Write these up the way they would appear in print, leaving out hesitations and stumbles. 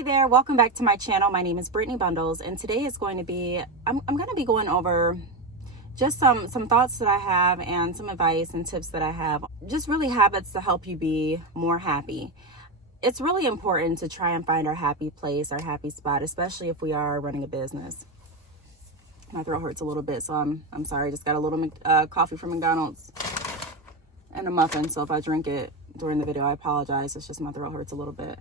Hi there, welcome back to my channel. My name is Brittany Bundles, and today is going to be, I'm going to be going over just some thoughts that I have and some advice and tips that I have. Just really habits to help you be more happy. It's really important to try and find our happy place, our happy spot, especially if we are running a business. My throat hurts a little bit, so I'm sorry. I just got a little coffee from McDonald's and a muffin, so if I drink it during the video, I apologize. It's just my throat hurts a little bit.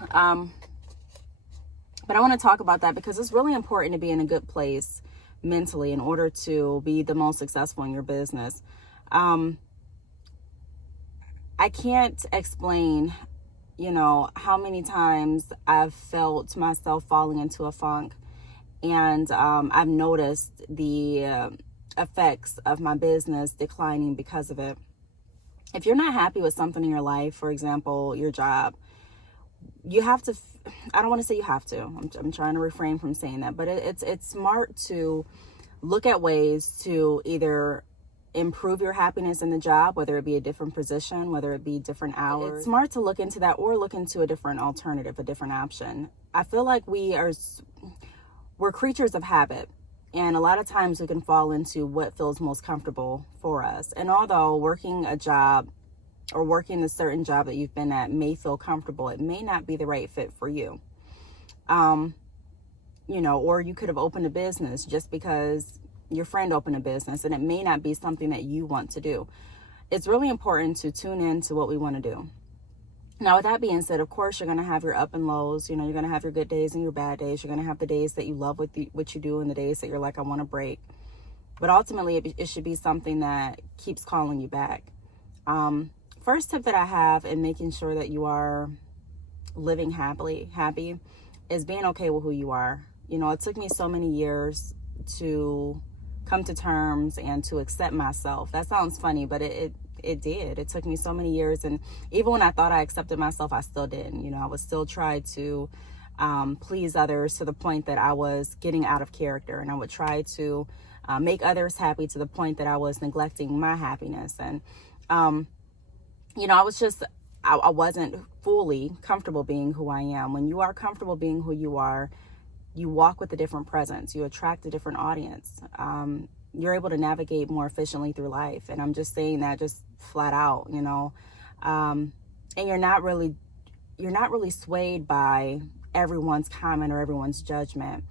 But I want to talk about that because it's really important to be in a good place mentally in order to be the most successful in your business. I can't explain, how many times I've felt myself falling into a funk, and I've noticed the effects of my business declining because of it. If you're not happy with something in your life, for example, your job, you have to, I don't want to say you have to, I'm trying to refrain from saying that, but it's smart to look at ways to either improve your happiness in the job, whether it be a different position, whether it be different hours. It's smart to look into that or look into a different alternative, a different option. I feel like we're creatures of habit, and a lot of times we can fall into what feels most comfortable for us. And although working a job or working a certain job that you've been at may feel comfortable, it may not be the right fit for you. Or you could have opened a business just because your friend opened a business, and it may not be something that you want to do. It's really important to tune in to what we want to do. Now, with that being said, of course, you're going to have your up and lows. You're going to have your good days and your bad days. You're going to have the days that you love what you do and the days that you're like, I want to break. But ultimately, it should be something that keeps calling you back. First tip that I have in making sure that you are living happy is being okay with who you are. It took me so many years to come to terms and to accept myself. That sounds funny, but it did. It took me so many years, and even when I thought I accepted myself, I still didn't. I would still try to please others to the point that I was getting out of character, and I would try to make others happy to the point that I was neglecting my happiness. And I wasn't fully comfortable being who I am. When you are comfortable being who you are, you walk with a different presence. You attract a different audience. You're able to navigate more efficiently through life. And I'm just saying that just flat out, and you're not really swayed by everyone's comment or everyone's judgment.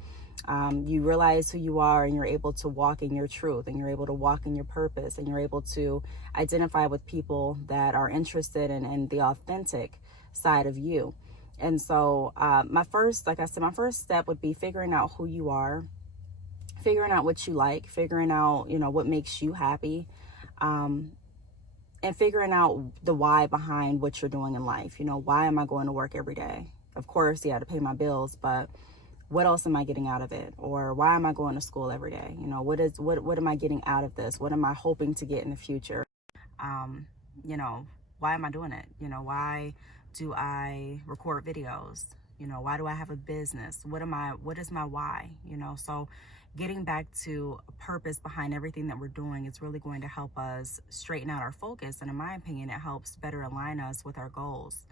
You realize who you are, and you're able to walk in your truth, and you're able to walk in your purpose, and you're able to identify with people that are interested in the authentic side of you. And so my first step would be figuring out who you are, figuring out what you like, figuring out, what makes you happy, and figuring out the why behind what you're doing in life. Why am I going to work every day? Of course, to pay my bills, but what else am I getting out of it? Or why am I going to school every day? What am I getting out of this? What am I hoping to get in the future? Why am I doing it? Why do I record videos? Why do I have a business? What is my why? So getting back to a purpose behind everything that we're doing is really going to help us straighten out our focus. And in my opinion, it helps better align us with our goals.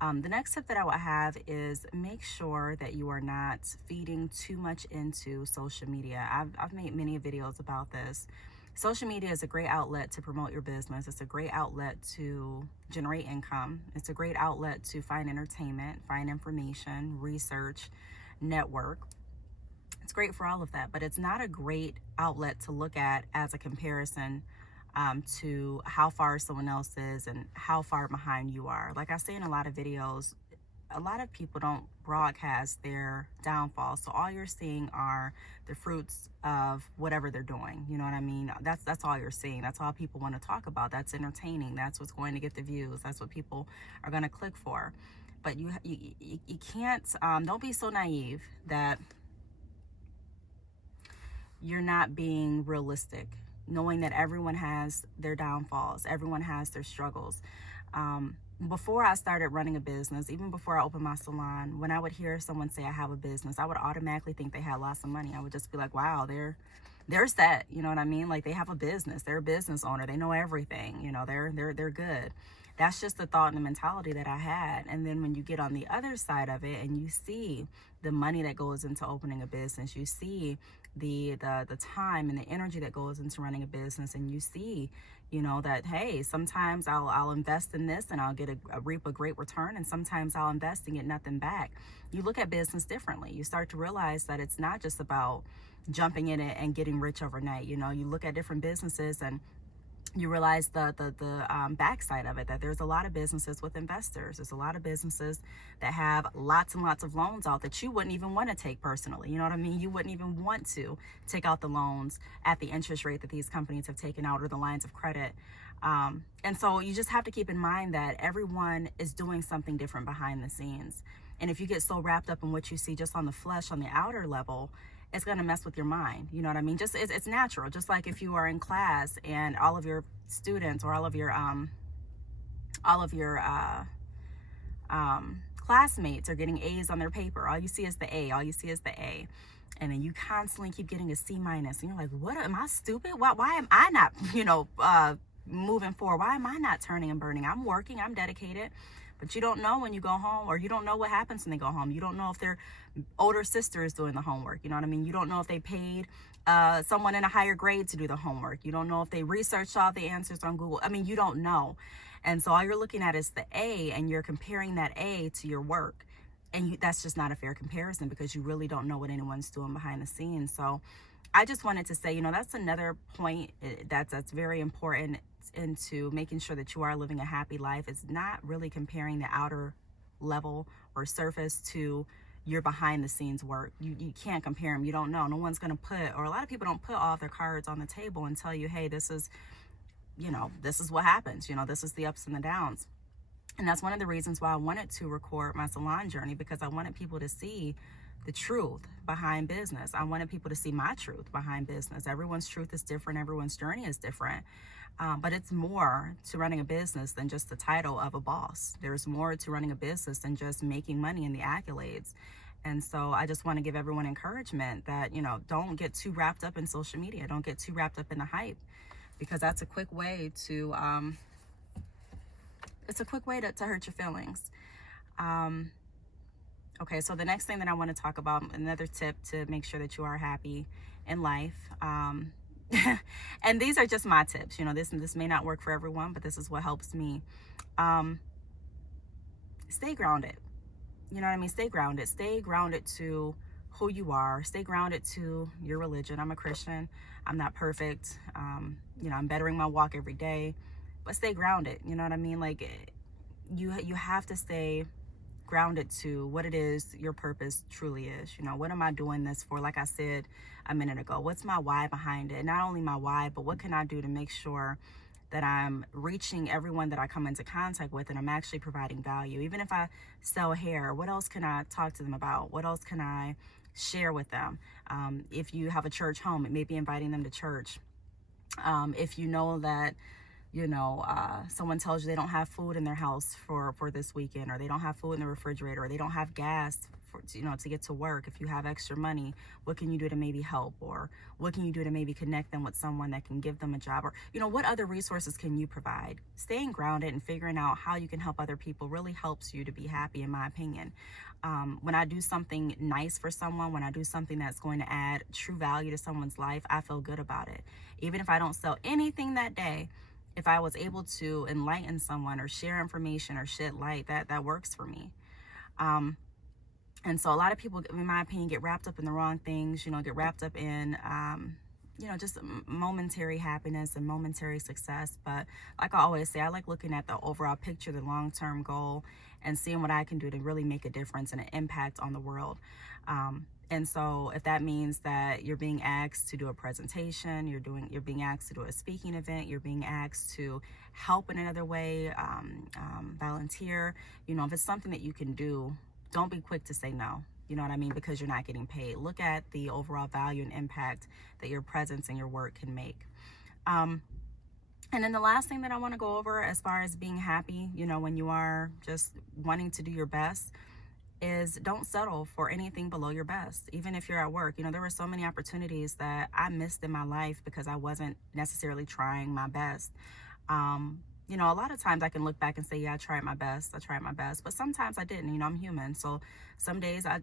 The next tip that I would have is make sure that you are not feeding too much into social media. I've made many videos about this. Social media is a great outlet to promote your business. It's a great outlet to generate income. It's a great outlet to find entertainment, find information, research, network. It's great for all of that, but it's not a great outlet to look at as a comparison to how far someone else is and how far behind you are. Like I say in a lot of videos, a lot of people don't broadcast their downfall. So all you're seeing are the fruits of whatever they're doing. You know what I mean? That's all you're seeing. That's all people want to talk about. That's entertaining. That's what's going to get the views. That's what people are going to click for. But you can't, don't be so naive that you're not being realistic, knowing that everyone has their downfalls, everyone has their struggles. Before I started running a business, even before I opened my salon, when I would hear someone say I have a business, I would automatically think they had lots of money. I would just be like, wow, they're set. You know what I mean? Like, they have a business, they're a business owner, they know everything, they're good. That's just the thought and the mentality that I had. And then when you get on the other side of it and you see the money that goes into opening a business, you see the time and the energy that goes into running a business, and you see, you know, that hey, sometimes I'll invest in this and I'll get a reap a great return, and sometimes I'll invest and get nothing back. You look at business differently. You start to realize that it's not just about jumping in it and getting rich overnight. You know, you look at different businesses and you realize the backside of it, that there's a lot of businesses with investors. There's a lot of businesses that have lots and lots of loans out that you wouldn't even want to take personally. You know what I mean? You wouldn't even want to take out the loans at the interest rate that these companies have taken out, or the lines of credit. And so you just have to keep in mind that everyone is doing something different behind the scenes. And if you get so wrapped up in what you see just on the flesh, on the outer level, it's going to mess with your mind. You know what I mean? Just it's natural. Just like if you are in class and all of your students, or all of your classmates are getting A's on their paper. All you see is the A. All you see is the A. And then you constantly keep getting a C minus. And you're like, what, am I stupid? Why am I not, moving forward? Why am I not turning and burning? I'm working, I'm dedicated. But you don't know when you go home, or you don't know what happens when they go home. You don't know if their older sister is doing the homework. You know what I mean? You don't know if they paid someone in a higher grade to do the homework. You don't know if they researched all the answers on Google. I mean, you don't know. And so all you're looking at is the A, and you're comparing that A to your work. And that's just not a fair comparison, because you really don't know what anyone's doing behind the scenes. So I just wanted to say, that's another point that's very important into making sure that you are living a happy life. It's not really comparing the outer level or surface to your behind the scenes work. You can't compare them. You don't know. No one's going to put, or a lot of people don't put all their cards on the table and tell you, hey, this is what happens. This is the ups and the downs. And that's one of the reasons why I wanted to record my salon journey, because I wanted people to see the truth behind business. I wanted people to see my truth behind business. Everyone's truth is different. Everyone's journey is different. But it's more to running a business than just the title of a boss. There's more to running a business than just making money and the accolades. And so I just want to give everyone encouragement that, don't get too wrapped up in social media. Don't get too wrapped up in the hype, because that's a quick way to, to hurt your feelings. Okay, so the next thing that I want to talk about, another tip to make sure that you are happy in life, and these are just my tips. This may not work for everyone, but this is what helps me. Stay grounded. You know what I mean? Stay grounded. Stay grounded to who you are. Stay grounded to your religion. I'm a Christian. I'm not perfect. I'm bettering my walk every day, but stay grounded. You know what I mean? Like, you have to stay grounded to what it is your purpose truly is. What am I doing this for? Like I said a minute ago, what's my why behind it? Not only my why, but what can I do to make sure that I'm reaching everyone that I come into contact with, and I'm actually providing value. Even if I sell hair, what else can I talk to them about? What else can I share with them? If you have a church home, it may be inviting them to church. If you know that someone tells you they don't have food in their house for this weekend, or they don't have food in the refrigerator, or they don't have gas to get to work. If you have extra money, what can you do to maybe help? Or what can you do to maybe connect them with someone that can give them a job? Or, what other resources can you provide? Staying grounded and figuring out how you can help other people really helps you to be happy, in my opinion. When I do something nice for someone, when I do something that's going to add true value to someone's life, I feel good about it. Even if I don't sell anything that day, if I was able to enlighten someone or share information or shed light, that works for me. And so a lot of people, in my opinion, get wrapped up in the wrong things, get wrapped up in, just momentary happiness and momentary success. But like I always say, I like looking at the overall picture, the long-term goal, and seeing what I can do to really make a difference and an impact on the world. And so if that means that you're being asked to do a presentation, you're being asked to do a speaking event, you're being asked to help in another way, volunteer, if it's something that you can do, don't be quick to say no. You know what I mean? Because you're not getting paid. Look at the overall value and impact that your presence and your work can make. And then the last thing that I want to go over as far as being happy, when you are just wanting to do your best, is don't settle for anything below your best. Even if you're at work, there were so many opportunities that I missed in my life because I wasn't necessarily trying my best. You know, a lot of times I can look back and say, yeah, I tried my best. I tried my best. But sometimes I didn't. You know, I'm human. So some days I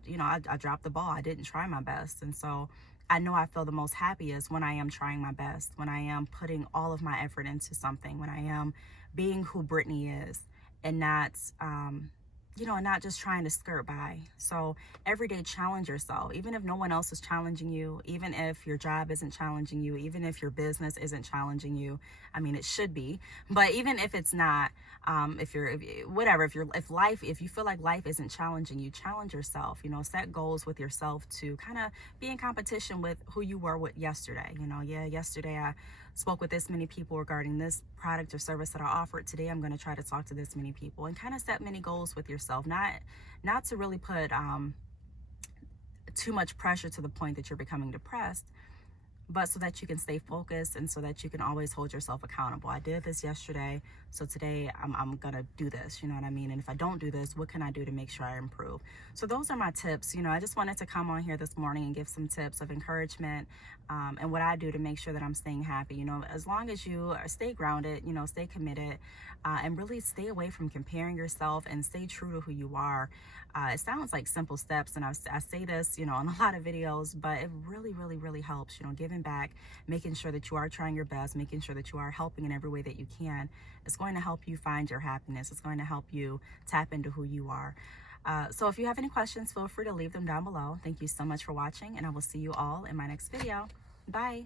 dropped the ball. I didn't try my best. And so I know I feel the most happiest when I am trying my best, when I am putting all of my effort into something, when I am being who Brittany is, and not, and not just trying to skirt by. So every day, challenge yourself, even if no one else is challenging you, even if your job isn't challenging you, even if your business isn't challenging you. I mean, it should be, but even if it's not, if you feel like life isn't challenging you, challenge yourself. You know, set goals with yourself to kind of be in competition with who you were with yesterday. You know, yeah, yesterday I spoke with this many people regarding this product or service that I offered. Today I'm going to try to talk to this many people, and kind of set many goals with yourself, not to really put too much pressure to the point that you're becoming depressed, but so that you can stay focused and so that you can always hold yourself accountable. I did this yesterday, so today I'm gonna do this, you know what I mean? And if I don't do this, what can I do to make sure I improve? So those are my tips. You know, I just wanted to come on here this morning and give some tips of encouragement, and what I do to make sure that I'm staying happy. You know, as long as you stay grounded, you know, stay committed, and really stay away from comparing yourself and stay true to who you are. It sounds like simple steps, and I say this, you know, in a lot of videos, but it really, really, really helps. You know, giving back, making sure that you are trying your best, making sure that you are helping in every way that you can. It's going to help you find your happiness. It's going to help you tap into who you are. So if you have any questions, feel free to leave them down below. Thank you so much for watching, and I will see you all in my next video. Bye.